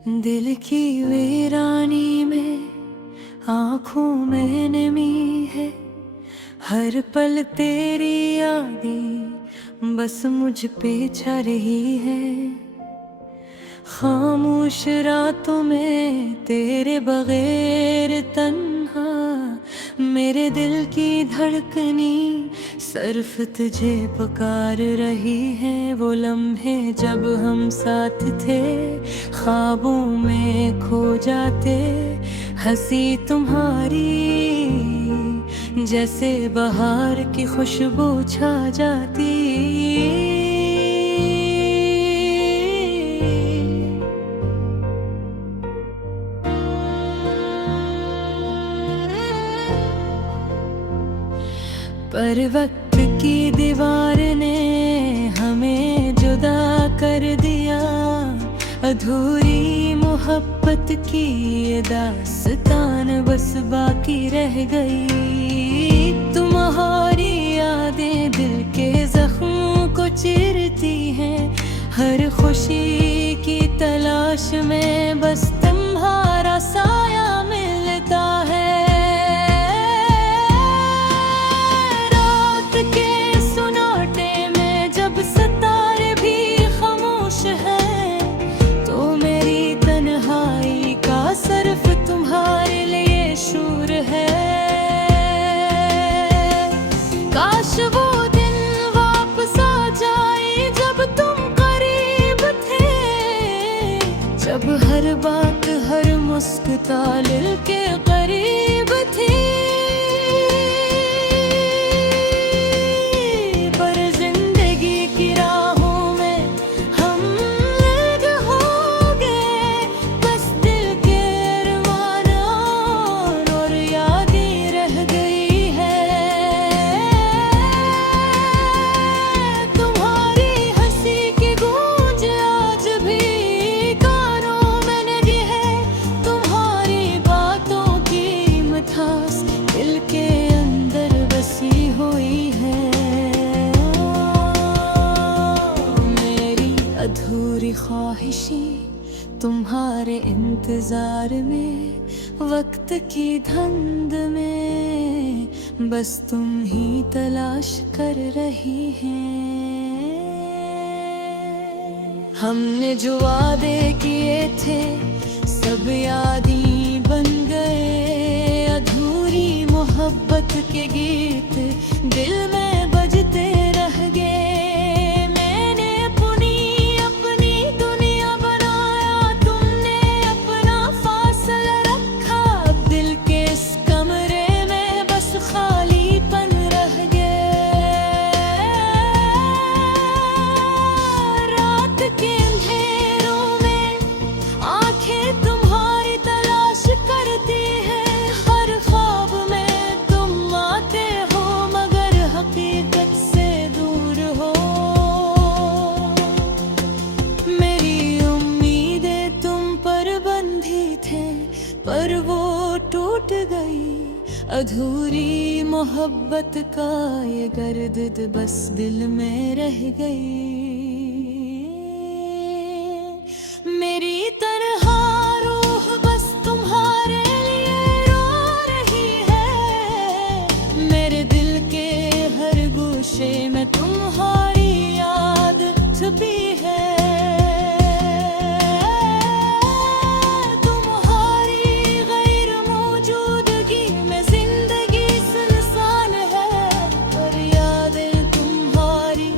दिल की वीरानी में आँखों में नमी है। हर पल तेरी यादें बस मुझ पे छा रही है। खामोश रातों में तेरे बगैर तन्हा मेरे दिल की धड़कनी सिर्फ तुझे पुकार रही है। वो लम्हे जब हम साथ थे ख्वाबों में खो जाते, हंसी तुम्हारी जैसे बहार की खुशबू छा जाती। पर वक्त की दीवार ने हमें जुदा कर दिया। अधूरी मोहब्बत की ये दास्तान बस बाकी रह गई। तुम्हारी यादें दिल के जख्मों को चीरती हैं। हर खुशी की तलाश में बस तुम्हारा साया मिलता है। काश वो दिन वापस आ जाए जब तुम करीब थे, जब हर बात हर मुस्कुराहट दिल के करीब थी। पर जिंदगी की राहों में हम अलग हो गए, बस दिल के अरमान और यादें रह गई है। दिल के अंदर बसी हुई है। मेरी अधूरी ख्वाहिशें तुम्हारे इंतजार में, वक्त की धुंध में बस तुम ही तलाश कर रही हैं। हमने जो वादे किए थे सब यादी बन गए। अधूरी मोहब्बत के गीत दिल में बजते रह गए। मैंने अपनी दुनिया बनाया, तुमने अपना फासला रखा। अब दिल के इस कमरे में बस खालीपन रह गया। रात के अंधेरों में आंखें तुम्हारी तलाश करती है। हर ख्वाब में तुम आते हो मगर हकीकत से दूर हो। मेरी उम्मीदें तुम पर बंधी थे पर वो टूट गई। अधूरी मोहब्बत का ये गर्द बस दिल में रह गई। मेरी तन्हा रूह बस तुम्हारे लिए रो रही है। मेरे दिल के हर गोशे में तुम्हारी याद छुपी है। तुम्हारी गैर मौजूदगी में जिंदगी सुनसान है। पर यादें तुम्हारी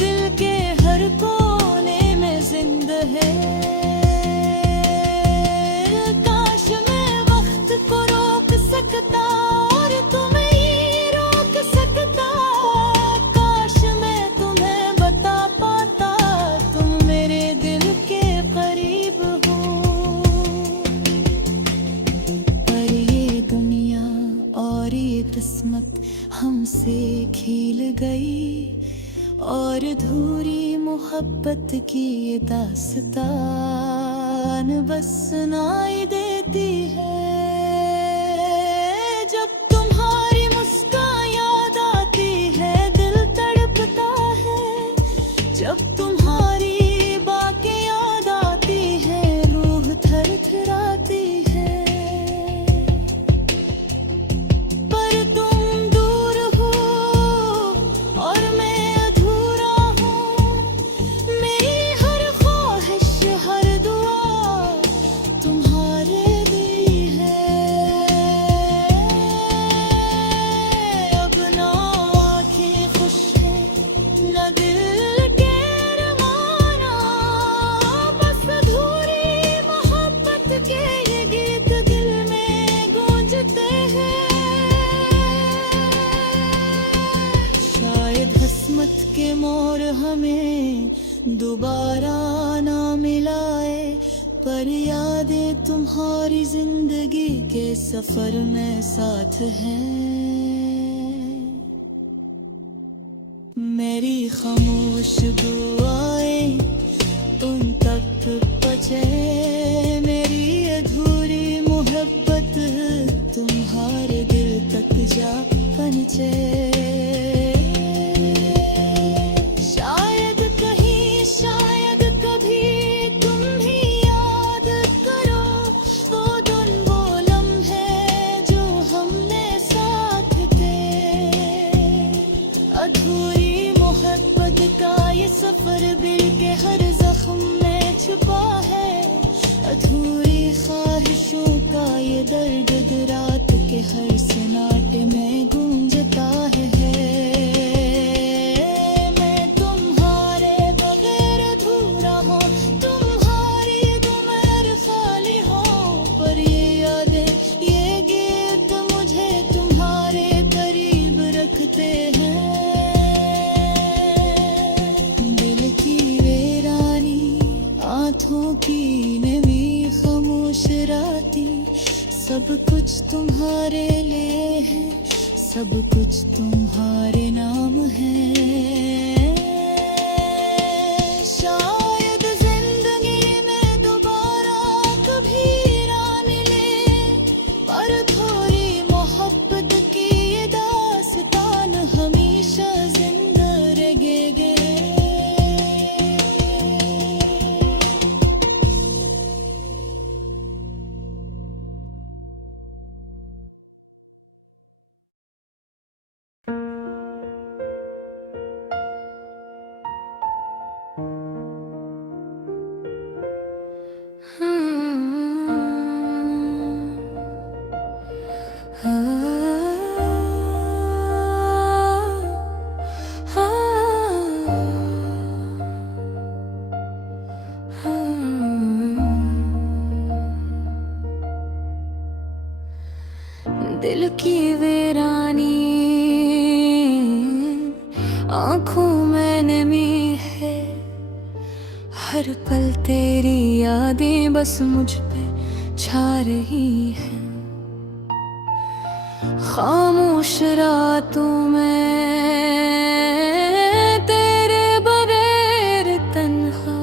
दिल के हर कोने में जिंदा है। काश मैं वक्त को रोक सकता और तुम्हें ही रोक सकता। काश मैं तुम्हें बता पाता तुम मेरे दिल के करीब हो। पर ये दुनिया और ये किस्मत हमसे खिल गई और अधूरी मोहब्बत की ये दास्तान बस सुनाई देती है। जब तुम्हारी मुस्कान याद आती है दिल तड़पता है। जब तुम्हारी बातें याद आती है रूह और हमें दोबारा ना मिलाए, पर यादें तुम्हारी जिंदगी के सफर में साथ हैं। मेरी खामोश दुआएं उन तक पहुंचे, मेरी अधूरी मोहब्बत तुम्हारे दिल तक जा पहुंचे। शायद कहीं, शायद कभी तुम ही याद करो वो दिन, वो लम्हे जो हमने साथ थे। अधूरी मोहब्बत का ये सफर दिल के हर जख्म में छुपा है, अधूरी ख्वाहिशों का ये दर्द रात के हर सन्नाटे में गूंजता है। मैं तुम्हारे बगैर अधूरा हूँ, तुम्हारी दुमेर खाली हो, पर ये यादें, ये गीत मुझे तुम्हारे करीब रखते हैं। दिल की वीरानी, आँखों की नमी, खामोश राती, सब कुछ तुम्हारे लिए है, सब कुछ तुम्हारे नाम है। शायद जिंदगी में दोबारा कभी ना मिले, पर थोड़ी मोहब्बत की ये दास्तान हमेशा जिंदा रहेगी। दिल की वीरानी, आँखों में नमी है, हर पल तेरी यादें बस मुझ पे छा रही हैं। खामोश रातों में तेरे बगैर तन्हा,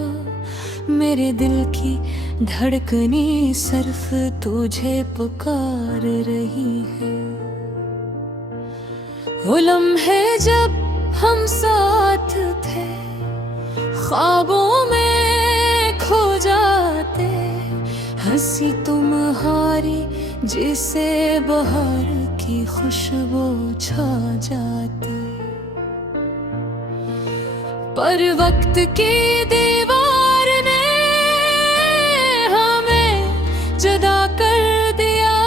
मेरे दिल की धड़कनी सिर्फ तुझे पुकार रही है। वो लम्हे जब हम साथ थे, ख्वाबों में खो जाते, हंसी तुम्हारी जिसे बहार की खुशबू छा जाती, पर वक्त की दीवार ने हमें जुदा कर दिया।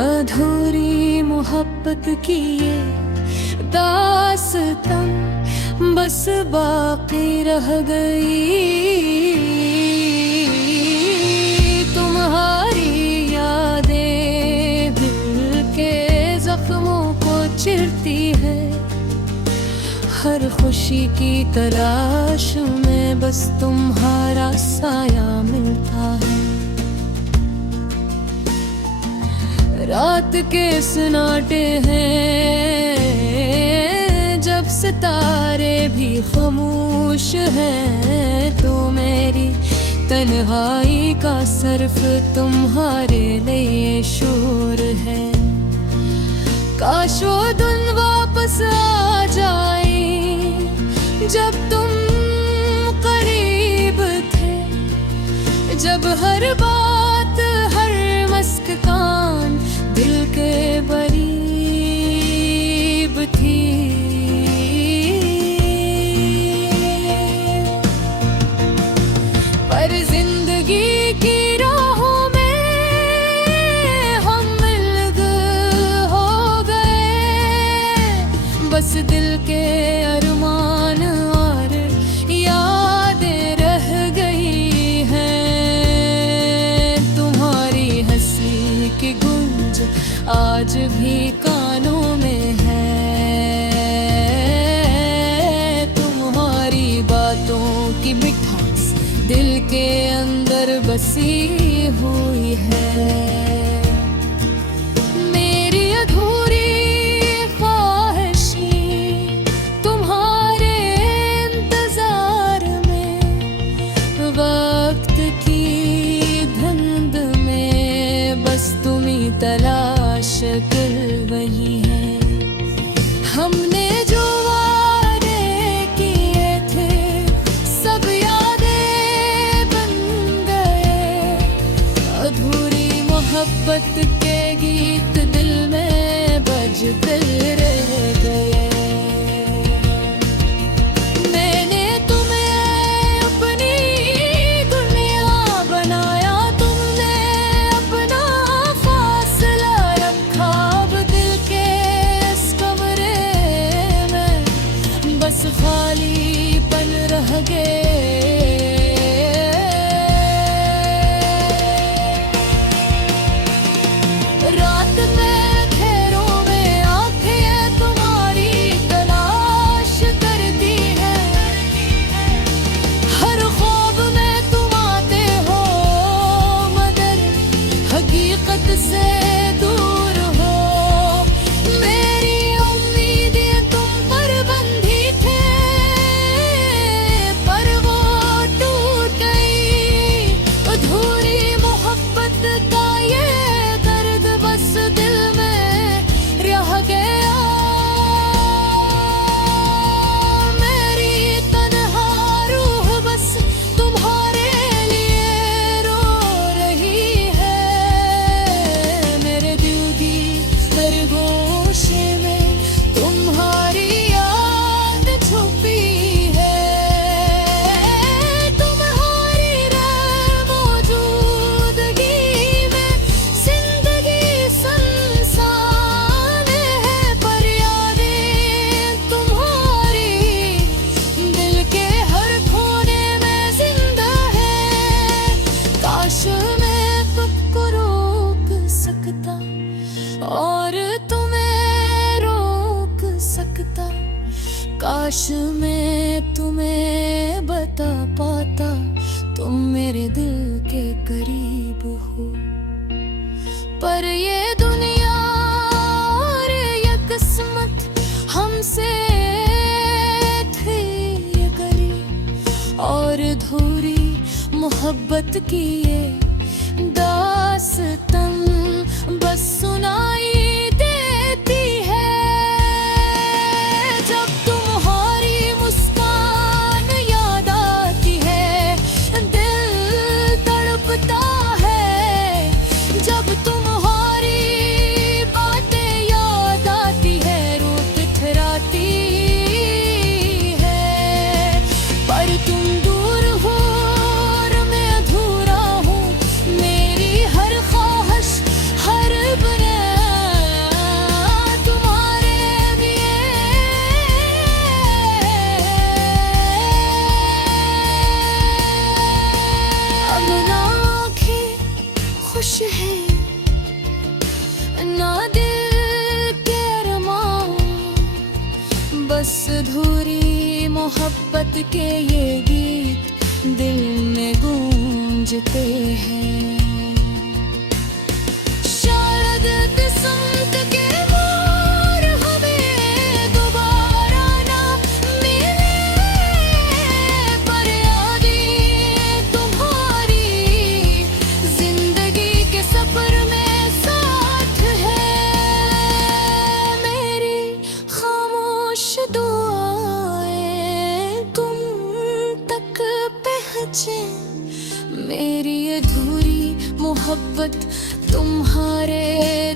अधूरी मोहब्बत की ये दास्तां बस बाकी रह गई। तुम्हारी यादें दिल के जख्मों को चिरती है, हर खुशी की तलाश में बस तुम्हारा साया मिलता है। रात के सन्नाटे हैं जब सितारे भी खामोश हैं, तो मेरी तन्हाई का सिर्फ तुम्हारे लिए शोर है। काश वो दिन वापस आ जाए जब तुम करीब थे, जब हर बात, हर मुस्कान दिल के करीब थी। पर जिंदगी की राहों में हम मिलके हो गए, बस दिल के अरमान और यादें रह गई हैं। तुम्हारी हंसी की गूंज आज भी कानों में है। हुई है। मेरी अधूरी ख्वाहिशें तुम्हारे इंतजार में, वक्त की धुंध में बस तुम्ही तलाश कर वही है। हमने जो वादे किए थे सब यादें बन गए, अधूरी मोहब्बत के गीत दिल में बजते रह गए। मैंने तुम्हें अपनी दुनिया बनाया, तुमने अपना फासला रखा। अब दिल के इस कमरे में बस खालीपन रह गए। रात में अंधेरों में आंखें तुम्हारी तलाश करती है, हर ख्वाब में तुम आते हो मगर हकीकत से दूर हो। मेरी उम्मीदें तुम पर बंधी थे पर वो टूट गई। अधूरी मोहब्बत का ये दर्द बस दिल में रह गया। मेरी तन्हा रूह बस तुम्हारे लिए रो रही है। मेरे दिल की हर गोशे में तुम्हारी याद छुपी है। तुम्हारी मौजूदगी में जिंदगी सुनसान है, पर यादें तुम्हारी दिल के हर कोने में जिंदा है। काश मैं तुमको रोक सकता और तुम्हें रोक सकता, काश मैं तुम्हें बता पाता तुम मेरे दिल के करीब हो। पर ये दुनिया और ये किस्मत हमसे थी ये करीब, और अधूरी मोहब्बत की ये दास्तां बस सुनाई देती है। जब तुम्हारी मुस्कान याद आती है दिल तड़पता है। जब तुम्हारी बातें याद आती है रूह बिखराती है। पर तुम दूर हो और मैं अधूरा हूँ, मेरी हर ख्वाहिश हर बना तुम्हारे लिए। अब ना आँखें खुश है ना दिल के अरमान, बस अधूरी मोहब्बत के ये गीत दिल में गूंजते हैं। शायद किस्मत के मोर हमें दोबारा ना मिले, पर यादें तुम्हारी जिंदगी के सफर में साथ है। मेरी खामोश दुआएं तुम तक पहुँचे, मेरी अधूरी मोहब्बत तुम्हारे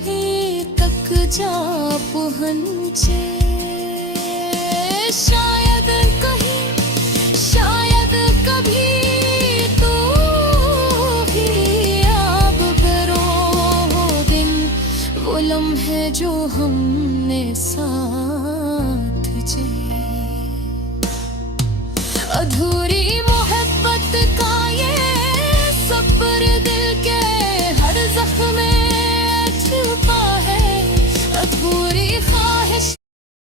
दिल तक जा पहुँचे। शायद कहीं शायद कभी तो भी याद करो वो दिन, वो लम्हे जो हमने साथ जिए। अधूरी